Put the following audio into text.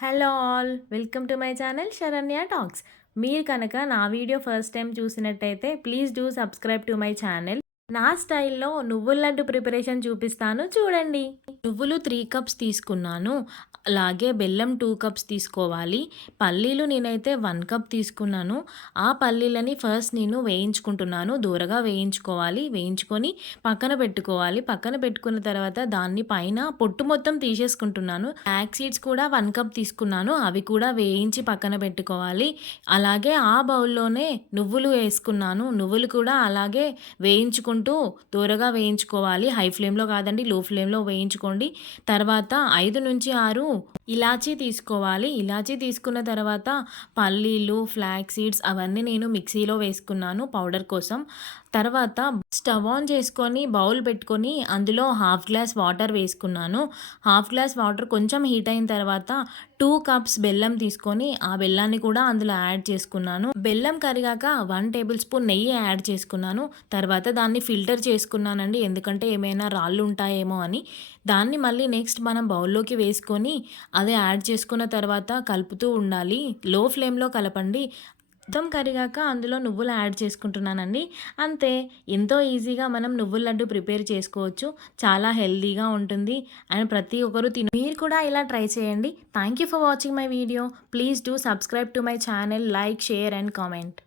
Hello all welcome to my channel Saranya talks. మీరు కనుక నా వీడియో ఫస్ట్ టైం చూసినట్టయితే please do subscribe to my channel. నా స్టైల్లో నువ్వుల లడ్డు ప్రిపరేషన్ చూపిస్తాను చూడండి. నువ్వులు 3 కప్స్ తీసుకున్నాను. అలాగే బెల్లం 2 కప్స్ తీసుకోవాలి. పల్లీలు నేనైతే 1 కప్ తీసుకున్నాను. ఆ పల్లీలని ఫస్ట్ నేను వేయించుకుంటున్నాను. దూరగా వేయించుకోవాలి. వేయించుకొని పక్కన పెట్టుకోవాలి. పక్కన పెట్టుకున్న తర్వాత దాన్ని పైన పొట్టు మొత్తం తీసేసుకుంటున్నాను. ఫ్లాక్స్ సీడ్స్ కూడా 1 కప్ తీసుకున్నాను. అవి కూడా వేయించి పక్కన పెట్టుకోవాలి. అలాగే ఆ బౌల్లోనే నువ్వులు వేసుకున్నాను. నువ్వులు కూడా అలాగే వేయించుకుంటూ దూరగా వేయించుకోవాలి. హై ఫ్లేమ్లో కాదండి, లో ఫ్లేమ్లో వేయించుకోండి. తర్వాత 5-6 ఇలాచీ తీసుకోవాలి. ఇలాచీ తీసుకున్న తర్వాత పల్లీలు, ఫ్లాక్స్ సీడ్స్ అవన్నీ నేను మిక్సీలో వేసుకున్నాను పౌడర్ కోసం. తర్వాత స్టవ్ ఆన్ చేసుకొని బౌల్ పెట్టుకొని అందులో హాఫ్ గ్లాస్ వాటర్ వేసుకున్నాను. హాఫ్ గ్లాస్ వాటర్ కొంచెం హీట్ అయిన తర్వాత 2 కప్స్ బెల్లం తీసుకొని ఆ బెల్లాన్ని కూడా అందులో యాడ్ చేసుకున్నాను. బెల్లం కరిగాక 1 టేబుల్ స్పూన్ నెయ్యి యాడ్ చేసుకున్నాను. తర్వాత దాన్ని ఫిల్టర్ చేసుకున్నానండి, ఎందుకంటే ఏమైనా రాళ్ళు ఉంటాయేమో అని. దాన్ని మళ్ళీ నెక్స్ట్ మనం బౌల్లోకి వేసుకొని అది యాడ్ చేసుకున్న తర్వాత కలుపుతూ ఉండాలి. లో ఫ్లేమ్లో కలపండి. మొత్తం కరిగాక అందులో నువ్వులు యాడ్ చేసుకుంటున్నానండి. అంతే, ఎంతో ఈజీగా మనం నువ్వుల లడ్డు ప్రిపేర్ చేసుకోవచ్చు. చాలా హెల్తీగా ఉంటుంది అండ్ ప్రతి ఒక్కరు మీరు కూడా ఇలా ట్రై చేయండి. Thank you for watching my video. Please do subscribe to my channel, like, share and comment.